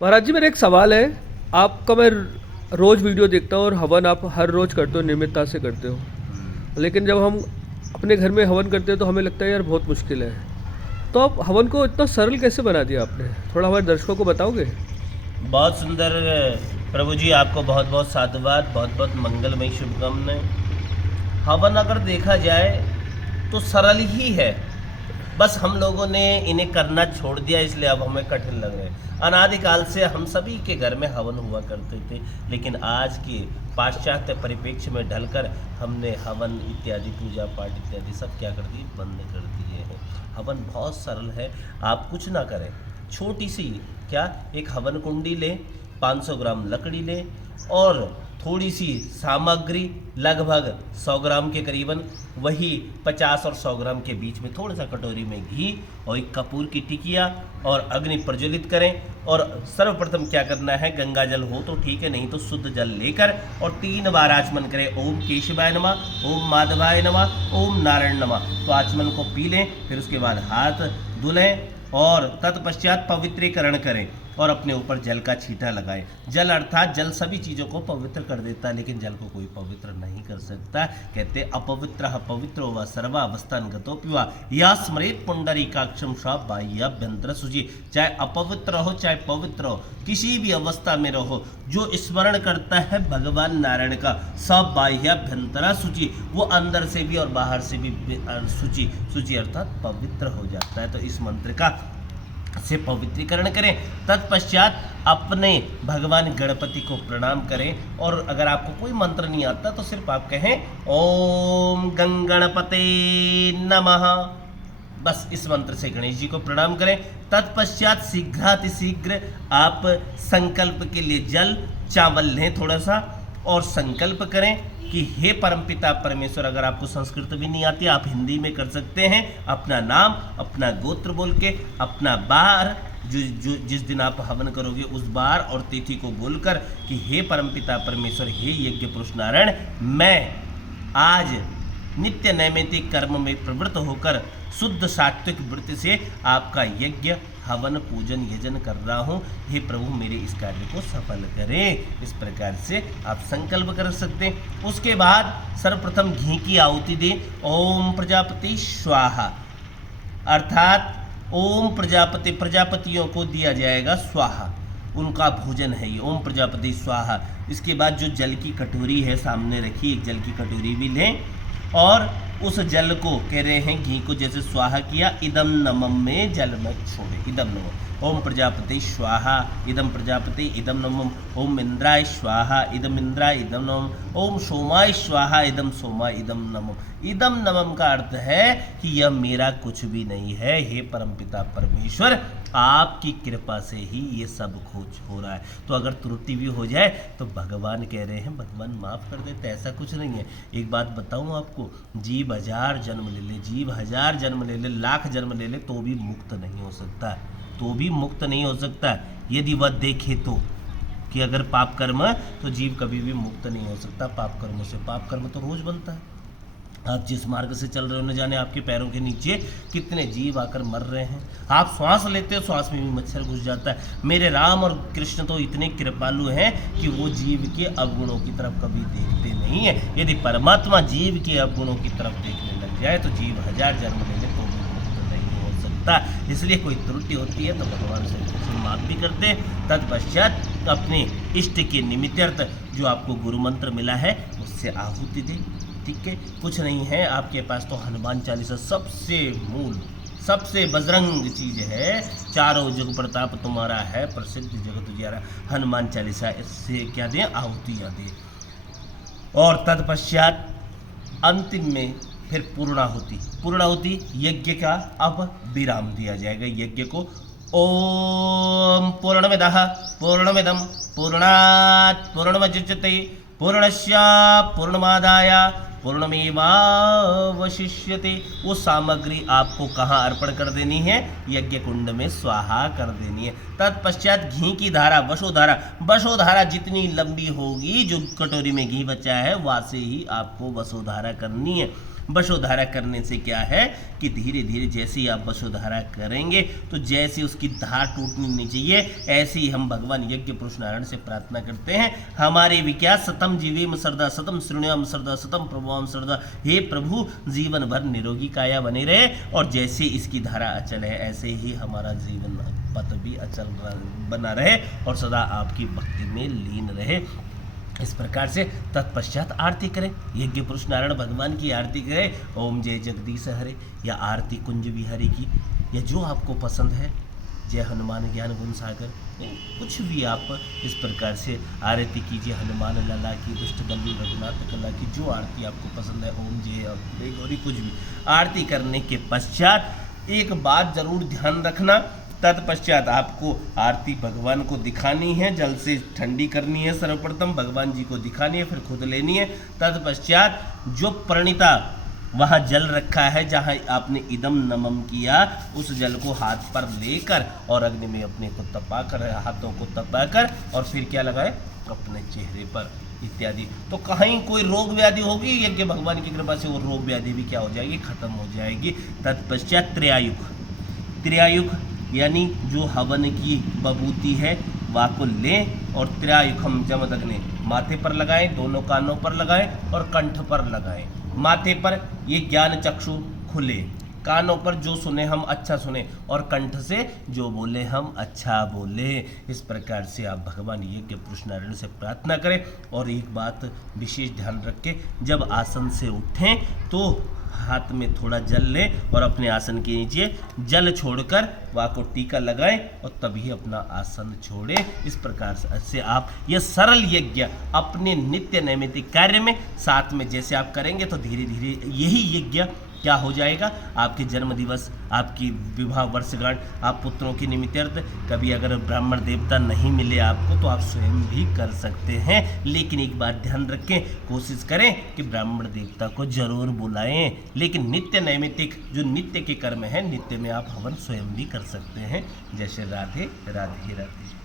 महाराज जी, मेरा एक सवाल है। आपका मैं रोज़ वीडियो देखता हूँ और हवन आप हर रोज़ करते हो, नियमितता से करते हो। लेकिन जब हम अपने घर में हवन करते हैं तो हमें लगता है यार बहुत मुश्किल है। तो आप हवन को इतना सरल कैसे बना दिया आपने? थोड़ा हमारे दर्शकों को बताओगे? बहुत सुंदर। प्रभु जी आपको बहुत बहुत साधुवाद, बहुत बहुत मंगलमयी शुभकामनाएं। हवन अगर देखा जाए तो सरल ही है, बस हम लोगों ने इन्हें करना छोड़ दिया, इसलिए अब हमें कठिन लग रहे हैं। अनादिकाल से हम सभी के घर में हवन हुआ करते थे, लेकिन आज के पाश्चात्य परिप्रेक्ष्य में ढलकर हमने हवन इत्यादि, पूजा पाठ इत्यादि सब क्या कर दिए, बंद कर दिए हैं। हवन बहुत सरल है, आप कुछ ना करें। छोटी सी क्या, एक हवन कुंडी लें, 500 ग्राम लकड़ी लें और थोड़ी सी सामग्री, लगभग 100 ग्राम के करीबन, वही 50 और 100 ग्राम के बीच में थोड़ा सा कटोरी में घी और एक कपूर की टिकिया और अग्नि प्रज्वलित करें। और सर्वप्रथम क्या करना है, गंगा जल हो तो ठीक है, नहीं तो शुद्ध जल लेकर और 3 बार आचमन करें। ओम केशवाय नमः, ओम माधवाय नमः, ओम नारायण नमः। तो आचमन को पी लें, फिर उसके बाद हाथ धुलें और तत्पश्चात पवित्रीकरण करें और अपने ऊपर जल का छींटा लगाएं। जल अर्थात जल सभी चीज़ों को पवित्र कर देता है, लेकिन जल को कोई पवित्र नहीं कर सकता। कहते अपवित्र पवित्रो व सर्वावस्थान गतोपिवा या स्मृत पुंडरीकाक्षम सा बाह्याभ्यंतर शुचि। चाहे अपवित्र हो चाहे पवित्र हो, किसी भी अवस्था में रहो, जो स्मरण करता है भगवान नारायण का, सब बाह्याभ्यंतरा शुचि, वो अंदर से भी और बाहर से भी शुचि, शुचि अर्थात पवित्र हो जाता है। तो इस मंत्र का से पवित्रीकरण करें। तत्पश्चात अपने भगवान गणपति को प्रणाम करें और अगर आपको कोई मंत्र नहीं आता तो सिर्फ आप कहें ओम गंगणपते नमः। बस इस मंत्र से गणेश जी को प्रणाम करें। तत्पश्चात शीघ्रातिशीघ्र आप संकल्प के लिए जल चावल लें थोड़ा सा और संकल्प करें कि हे परमपिता परमेश्वर। अगर आपको संस्कृत भी नहीं आती, आप हिंदी में कर सकते हैं। अपना नाम, अपना गोत्र बोल के, अपना बार, जो जिस दिन आप हवन करोगे उस बार और तिथि को बोलकर कि हे परमपिता परमेश्वर, हे यज्ञ पुरुष नारायण, मैं आज नित्य नैमित्तिक कर्म में प्रवृत्त होकर शुद्ध सात्विक वृत्ति से आपका यज्ञ, हवन, पूजन, यजन कर रहा हूँ। हे प्रभु, मेरे इस कार्य को सफल करें। इस प्रकार से आप संकल्प कर सकते हैं। उसके बाद सर्वप्रथम घी की आहुति दें। ओम प्रजापति स्वाहा, अर्थात ओम प्रजापति, प्रजापतियों को दिया जाएगा स्वाहा, उनका भोजन है ये, ओम प्रजापति स्वाहा। इसके बाद जो जल की कटोरी है सामने रखी, एक जल की कटोरी भी लें और उस जल को, कह रहे हैं घी को जैसे स्वाहा किया, इदम नमम में जल में छोड़े। इदम नमम, ओम प्रजापति स्वाहा, इदम प्रजापति, इदम नमम, ओम इंद्राय स्वाहा, इदम इंद्राय, इदम नमम, ओम सोमाय स्वाहा, इदम सोमा, इदम नमम। इदम नमम का अर्थ है कि यह मेरा कुछ भी नहीं है, हे परमपिता परमेश्वर, आपकी कृपा से ही ये सब कुछ हो रहा है। तो अगर त्रुटि भी हो जाए तो भगवान कह रहे हैं, भगवान माफ़ कर देते, ऐसा कुछ नहीं है। एक बात बताऊं आपको, जीव 1000 जन्म ले ले, जीव 1000 जन्म ले ले, लाख जन्म ले ले, तो भी मुक्त नहीं हो सकता, तो भी मुक्त नहीं हो सकता। यदि वह देखे तो कि अगर पाप कर्म, तो जीव कभी भी मुक्त नहीं हो सकता पाप कर्मों से। पाप कर्म तो रोज बनता है। आप जिस मार्ग से चल रहे हो, न जाने आपके पैरों के नीचे कितने जीव आकर मर रहे हैं। आप श्वास लेते हो, श्वास में भी मच्छर घुस जाता है। मेरे राम और कृष्ण तो इतने कृपालु हैं कि वो जीव के अवगुणों की तरफ कभी देखते नहीं है। यदि परमात्मा जीव के अवगुणों की तरफ देखने लग जाए तो जीव 1000 जन्म ले ले तो भी मुक्त नहीं हो सकता। इसलिए कोई त्रुटि होती है तो भगवान से माफ भी करते। तत्पश्चात अपने इष्ट के निमित्तार्थ जो आपको गुरु मंत्र मिला है उससे आहुति दें। ठीक है, कुछ नहीं है आपके पास तो हनुमान चालीसा सबसे मूल, सबसे बजरंग चीज है। चारों जुग प्रताप तुम्हारा है, प्रसिद्ध जगत उजियारा। हनुमान चालीसा, इससे क्या दें, आहुतियाँ दें। और तत्पश्चात अंतिम में फिर पूर्णाहुति। पूर्णाहुति यज्ञ का अब विराम दिया जाएगा। यज्ञ को ओम पूर्णमिदः पूर्णमिदं पूर्णात् पूर्णमुदच्यते पूर्णस्य पूर्णमादाय पूर्णमेवावशिष्यते। वो सामग्री आपको कहाँ अर्पण कर देनी है, यज्ञ कुंड में स्वाहा कर देनी है। तत्पश्चात घी की धारा, वसोधारा, वसोधारा जितनी लंबी होगी, जो कटोरी में घी बचा है वहाँ से ही आपको वसोधारा करनी है। वसुधारा करने से क्या है कि धीरे धीरे जैसे ही आप वसुधारा करेंगे तो जैसे उसकी धार टूटनी नहीं चाहिए, ऐसे ही हम भगवान यज्ञ पुरुष नारायण से प्रार्थना करते हैं। हमारे विज्ञास सतम जीवेम सरदा सतम श्रृणुयाम सरदा सतम प्रभुआम सरदा। हे प्रभु, जीवन भर निरोगी काया बने रहे, और जैसे इसकी धारा अचल है ऐसे ही हमारा जीवन पथ भी अचल बना रहे और सदा आपकी भक्ति में लीन रहे। इस प्रकार से तत्पश्चात आरती करें, यज्ञ पुरुष नारायण भगवान की आरती करें, ओम जय जगदीश हरे, या आरती कुंज बिहारी की, या जो आपको पसंद है, जय हनुमान ज्ञान गुण सागर, कुछ भी आप इस प्रकार से आरती कीजिए। हनुमान लला की, दुष्ट दंडी रघुनाथ कला की, जो आरती आपको पसंद है, ओम जय गौरी, कुछ भी आरती करने के पश्चात एक बात जरूर ध्यान रखना, तत्पश्चात आपको आरती भगवान को दिखानी है, जल से ठंडी करनी है, सर्वप्रथम भगवान जी को दिखानी है, फिर खुद लेनी है। तत्पश्चात जो प्रणीता वहाँ जल रखा है, जहाँ आपने इदम नमम किया, उस जल को हाथ पर लेकर और अग्नि में अपने को तपाकर, हाथों को तपाकर, और फिर क्या लगाए अपने चेहरे पर इत्यादि। तो कहीं कोई रोग व्याधि होगी, यज्ञ भगवान की कृपा से वो रोग व्याधि भी क्या हो जाएगी, खत्म हो जाएगी। तत्पश्चात त्र्यायुख यानी जो हवन की बबूती है वह को लें और त्र्यायुखम जमदग्ने माथे पर लगाएं, दोनों कानों पर लगाएं और कंठ पर लगाएं। माथे पर ये ज्ञान चक्षु खुले, कानों पर जो सुने हम अच्छा सुने, और कंठ से जो बोले हम अच्छा बोले। इस प्रकार से आप भगवान यज्ञ पुरुष नारायण से प्रार्थना करें। और एक बात विशेष ध्यान रखें, जब आसन से उठें तो हाथ में थोड़ा जल लें और अपने आसन के नीचे जल छोड़कर वह को टीका लगाएं और तभी अपना आसन छोड़ें। इस प्रकार से आप यह सरल यज्ञ अपने नित्य नैमित्तिक कार्य में साथ में जैसे आप करेंगे तो धीरे धीरे यही यज्ञ क्या हो जाएगा, आपके जन्म दिवस, आपकी विवाह वर्षगांठ, आप पुत्रों की निमित्तार्थ, कभी अगर ब्राह्मण देवता नहीं मिले आपको तो आप स्वयं भी कर सकते हैं। लेकिन एक बात ध्यान रखें, कोशिश करें कि ब्राह्मण देवता को जरूर बुलाएं। लेकिन नित्य नैमित्तिक जो नित्य के कर्म है, नित्य में आप हवन स्वयं भी कर सकते हैं। जैसे राधे राधे राधे।